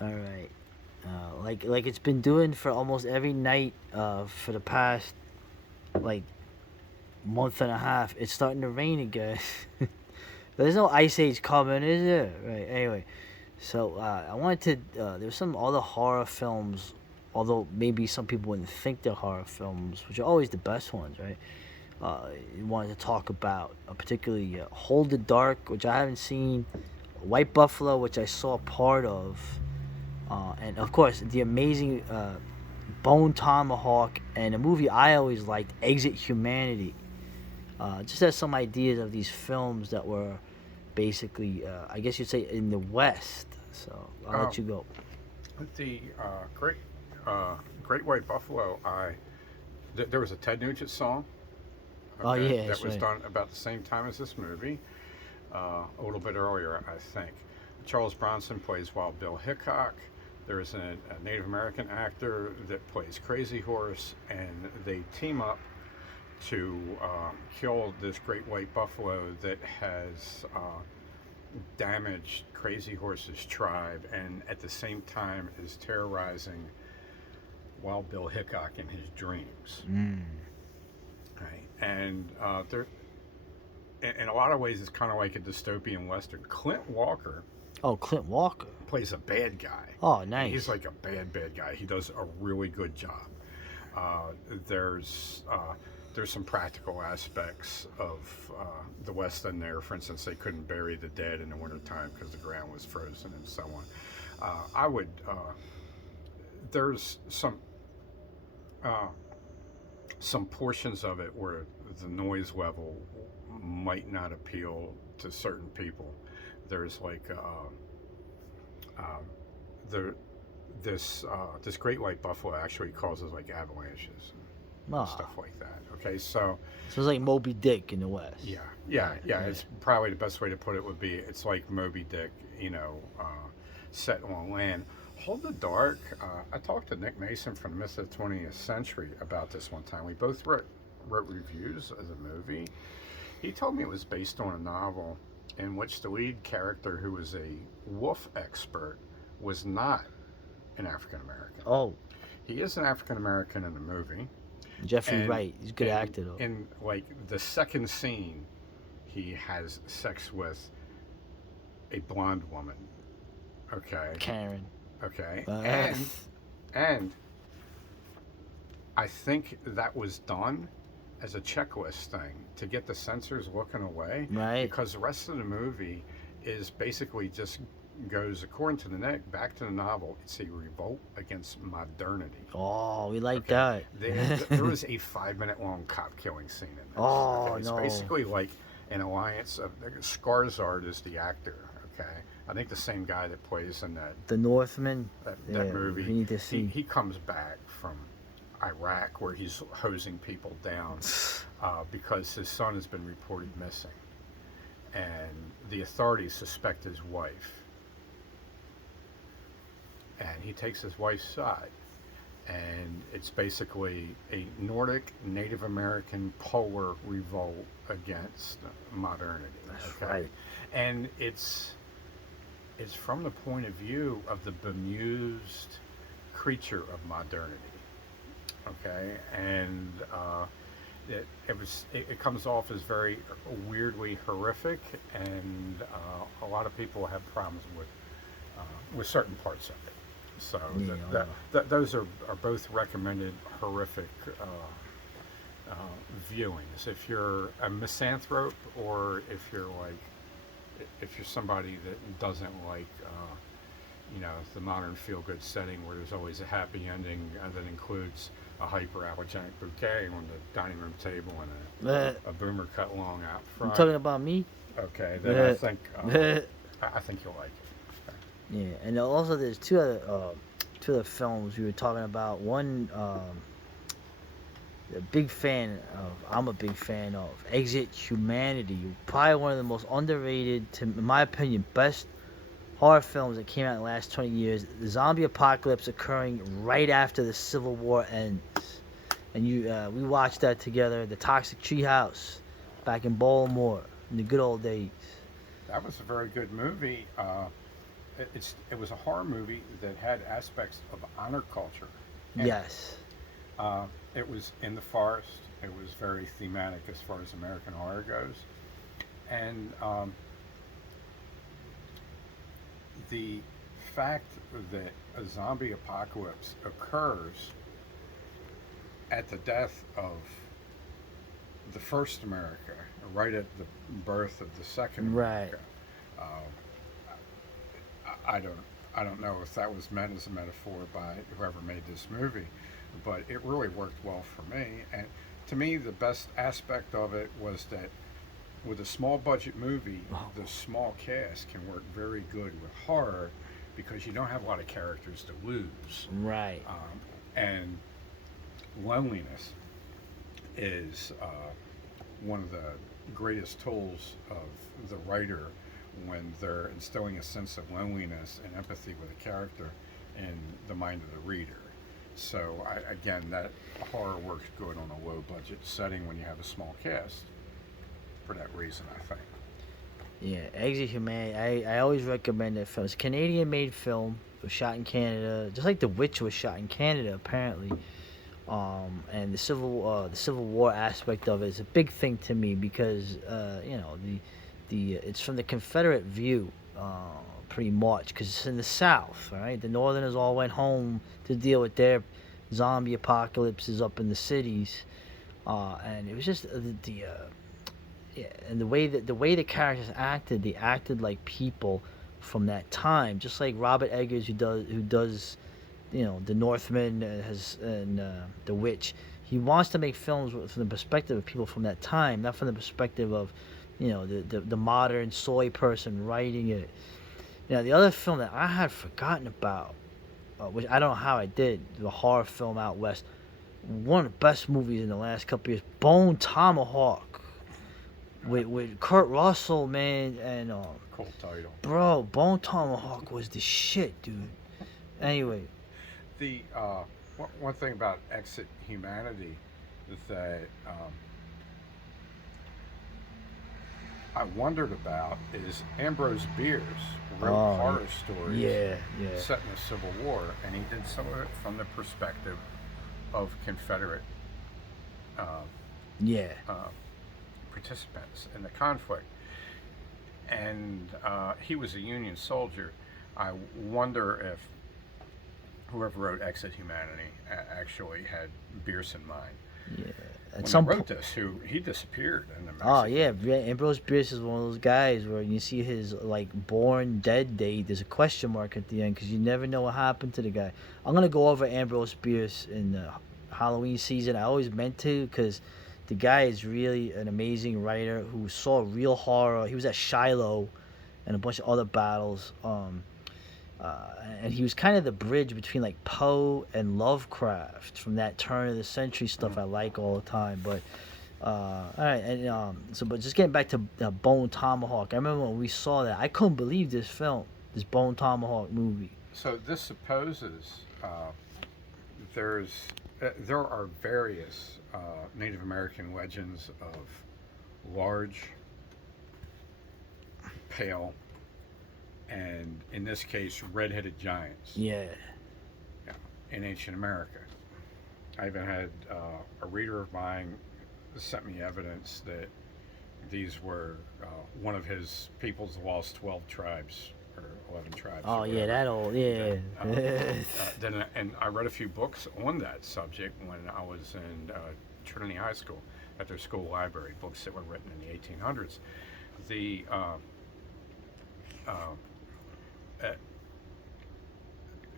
All right. Like it's been doing for almost every night for the past like month and a half. It's starting to rain again. There's no ice age coming, is there? Right. Anyway, so I wanted to. There's some other horror films, although maybe some people wouldn't think they're horror films, which are always the best ones, right? Wanted to talk about, particularly Hold the Dark, which I haven't seen, White Buffalo, which I saw part of, and of course the amazing Bone Tomahawk, and a movie I always liked, Exit Humanity. Just has some ideas of these films that were basically, I guess you'd say, in the West. So I'll let Um, you go. the uh, Great White Buffalo. There was a Ted Nugent song, Oh okay, yeah, that that's was right. done about the same time as this movie, a little bit earlier, I think. Charles Bronson plays Wild Bill Hickok. There's a Native American actor that plays Crazy Horse, and they team up to kill this great white buffalo that has damaged Crazy Horse's tribe, and at the same time is terrorizing Wild Bill Hickok in his dreams. Mm. Right, and there, in a lot of ways, it's kind of like a dystopian western. Clint Walker Oh, Clint Walker. plays a bad guy, Oh, and he's nice. like a bad guy. He does a really good job. Uh, there's uh, there's some practical aspects of the West End there. For instance, they couldn't bury the dead in the wintertime because the ground was frozen and so on. I would there's uh, some portions of it where the noise level might not appeal to certain people. There's like uh, there this great white buffalo actually causes like avalanches and Ah, stuff like that. Okay, so so it's like Moby Dick in the West. yeah, Right. yeah. Yeah. It's probably the best way to put it would be it's like Moby Dick, set on land. Hold the Dark. I talked to Nick Mason from Myth of the 20th Century about this one time. We both wrote reviews of the movie. He told me it was based on a novel in which the lead character, who was a wolf expert, was not an African American. Oh, He is an African American in the movie, Jeffrey and Wright. He's a good in actor though. in like the second scene, he has sex with a blonde woman. Okay, Karen. okay, Uh, and I think that was done as a checklist thing to get the censors looking away, right. because the rest of the movie is basically just goes according to the neck back to the novel. It's a revolt against modernity. Oh, we like Okay, that. there was a 5 minute long cop killing scene in this. Okay, Oh it's no. basically like an alliance of Skarsgård is the actor. Okay, I think the same guy that plays in The Northman. that Yeah, we movie. need to He see. he comes back from Iraq where he's hosing people down because his son has been reported missing, and the authorities suspect his wife, and he takes his wife's side, and it's basically a Nordic Native American polar revolt against modernity. That's Okay, right. and it's from the point of view of the bemused creature of modernity. Okay, and it comes off as very weirdly horrific, and a lot of people have problems with certain parts of it. So Yeah, those are both recommended horrific uh, viewings. If you're a misanthrope, or if you're somebody that doesn't like the modern feel good setting where there's always a happy ending that includes a hyperallergenic bouquet on the dining room table and Uh, a boomer cut long out you front. talking about me? Okay, then I think Yeah, I think you'll like it. Okay. and also there's two other films we were talking about. One, a big fan of. I'm a big fan of Exit Humanity. Probably one of the most underrated, in my opinion, best horror films that came out in the last 20 years. The zombie apocalypse occurring right after the Civil War ends, and we watched that together. The Toxic Treehouse, back in Baltimore in the good old days. That was a very good movie. it was a horror movie that had aspects of honor culture in it. Yes. It was in the forest. It was very thematic as far as American horror goes, and the fact that a zombie apocalypse occurs at the death of the first America, right at the birth of the second Right. America. Uh, I don't I don't know if that was meant as a metaphor by whoever made this movie, but it really worked well for me. And to me, the best aspect of it was that with a small budget movie, Oh, the small cast can work very good with horror because you don't have a lot of characters to lose. right. And loneliness is one of the greatest tools of the writer when they're instilling a sense of loneliness and empathy with a character in the mind of the reader. So again, that horror works good on a low budget setting when you have a small cast. For that reason, I think. Yeah, Exit Humanity. I always recommend that film. It's a Canadian made film. It was shot in Canada, just like The Witch was shot in Canada, apparently. And the Civil War aspect of it is a big thing to me because the it's from the Confederate view, pretty much, because it's in the South, right? The Northerners all went home to deal with their zombie apocalypses up in the cities, and it was just yeah, and the way the characters acted, they acted like people from that time, just like Robert Eggers, who does the Northman, has and the Witch. He wants to make films from the perspective of people from that time, not from the perspective of the modern soy person writing it. The other film that I had forgotten about, which I don't know how I did, the horror film Out West, one of the best movies in the last couple years, Bone Tomahawk, with Kurt Russell, man, and Cool title. bro, Bone Tomahawk was the shit, dude. Anyway, The one thing about Exit Humanity is that I wondered about is Ambrose Bierce wrote oh horror stories yeah, yeah, set in the Civil War, and he did some of it from the perspective of Confederate uh, yeah. uh, participants in the conflict. And he was a Union soldier. I wonder if whoever wrote Exit Humanity actually had Bierce in mind. Yeah. At When some they wrote point. this, he disappeared in the Oh Mexican. yeah, Ambrose Bierce is one of those guys where you see his like born dead date. There's a question mark at the end because you never know what happened to the guy. I'm gonna go over Ambrose Bierce in the Halloween season. I always meant to because the guy is really an amazing writer who saw real horror. He was at Shiloh and a bunch of other battles. And he was kind of the bridge between like Poe and Lovecraft from that turn of the century stuff I like all the time. But all right, and but just getting back to Bone Tomahawk, I remember when we saw that, I couldn't believe this film, this Bone Tomahawk movie. So this supposes there's there are various Native American legends of large, pale, and in this case, red-headed giants. Yeah, Yeah, in ancient America. I even had a reader of mine sent me evidence that these were one of his people's lost 12 tribes or 11 tribes. oh Or yeah, whatever. that old, yeah. And I read a few books on that subject when I was in Trinity High School at their school library, books that were written in the 1800s. The uh, uh,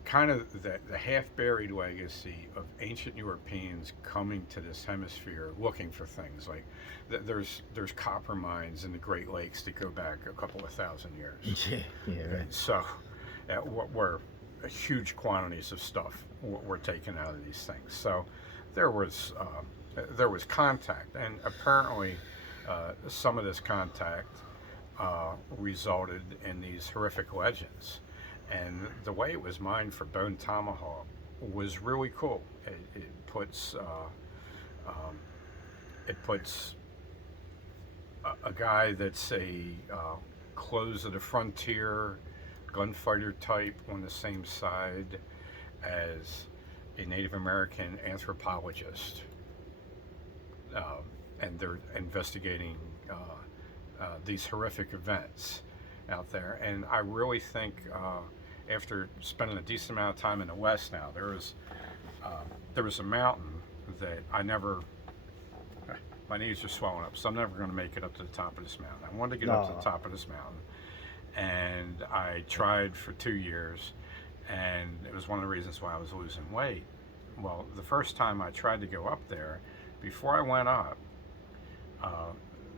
kind of the half-buried legacy of ancient Europeans coming to this hemisphere looking for things like there's copper mines in the Great Lakes that go back a couple of thousand years. Yeah, yeah, right. So, where huge quantities of stuff were taken out of these things. So, there was contact, and apparently, some of this contact resulted in these horrific legends. And the way it was mined for Bone Tomahawk was really cool. It puts a guy that's a close of the frontier gunfighter type on the same side as a Native American anthropologist, and they're investigating these horrific events out there. And I really think, after spending a decent amount of time in the West now, there was a mountain that I never. My knees are swelling up, so I'm never going to make it up to the top of this mountain. I wanted to get up to the top of this mountain, and I tried for 2 years, and it was one of the reasons why I was losing weight. Well, the first time I tried to go up there, before I went up,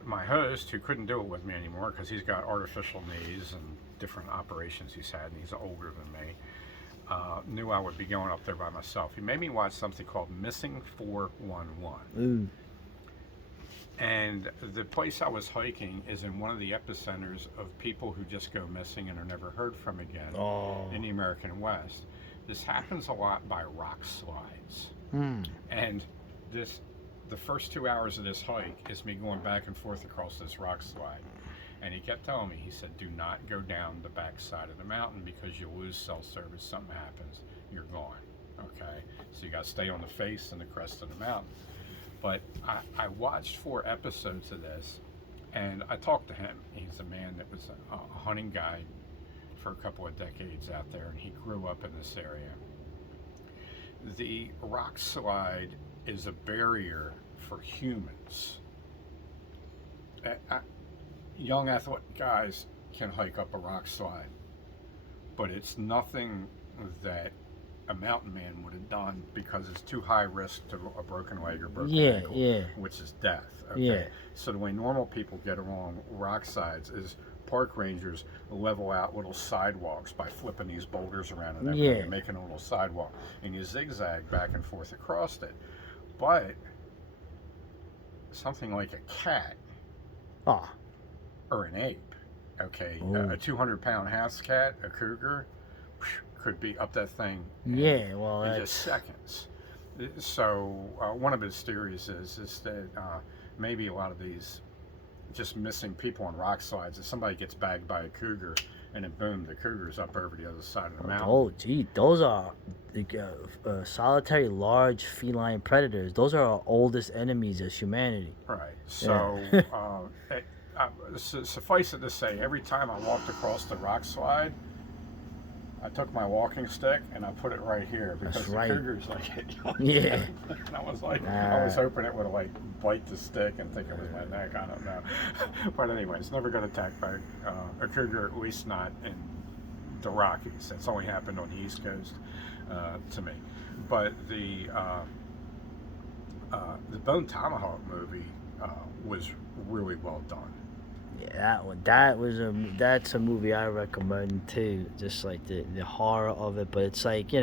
my host, who couldn't do it with me anymore because he's got artificial knees and different operations he's had, and he's older than me, knew I would be going up there by myself. He made me watch something called Missing 411. Ooh. And the place I was hiking is in one of the epicenters of people who just go missing and are never heard from again in the American West. This happens a lot by rock slides. And the first 2 hours of this hike is me going back and forth across this rock slide. And he kept telling me, he said, do not go down the back side of the mountain because you'll lose cell service. Something happens, you're gone. Okay? So you got to stay on the face and the crest of the mountain. But I watched 4 episodes of this, and I talked to him. He's a man that was a hunting guide for a couple of decades out there, and he grew up in this area. The rock slide is a barrier for humans. Young athletic guys can hike up a rock slide, but it's nothing that a mountain man would have done because it's too high risk to a broken leg or broken ankle, which is death. Okay? So the way normal people get along rock sides is park rangers level out little sidewalks by flipping these boulders around and everything and making a little sidewalk, and you zigzag back and forth across it. But something like a cat or an ape, okay, a 200-pound house cat, a cougar, could be up that thing in just seconds. So one of his theories is that maybe a lot of these just missing people on rock slides, if somebody gets bagged by a cougar and then boom, the cougar's up over the other side of the mountain. Oh, gee, those are solitary large feline predators. Those are our oldest enemies as humanity. Right. So suffice it to say, every time I walked across the rock slide, I took my walking stick and I put it right here because the cougar's like it. And I was like, I was hoping it would like bite the stick and think it was my neck. I don't know. But anyway, it's never got attacked by a cougar, at least not in the Rockies. It's only happened on the East Coast to me. But the Bone Tomahawk movie was really well done. Yeah, that's a movie I recommend too. Just like the horror of it, but it's like,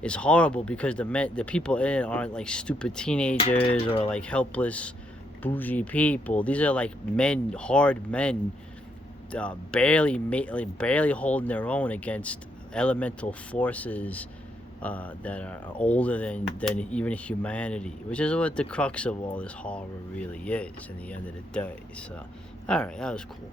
it's horrible because the people in it aren't like stupid teenagers or like helpless bougie people. These are like hard men, barely holding their own against elemental forces that are older than even humanity, which is what the crux of all this horror really is in the end of the day. So, all right, that was cool.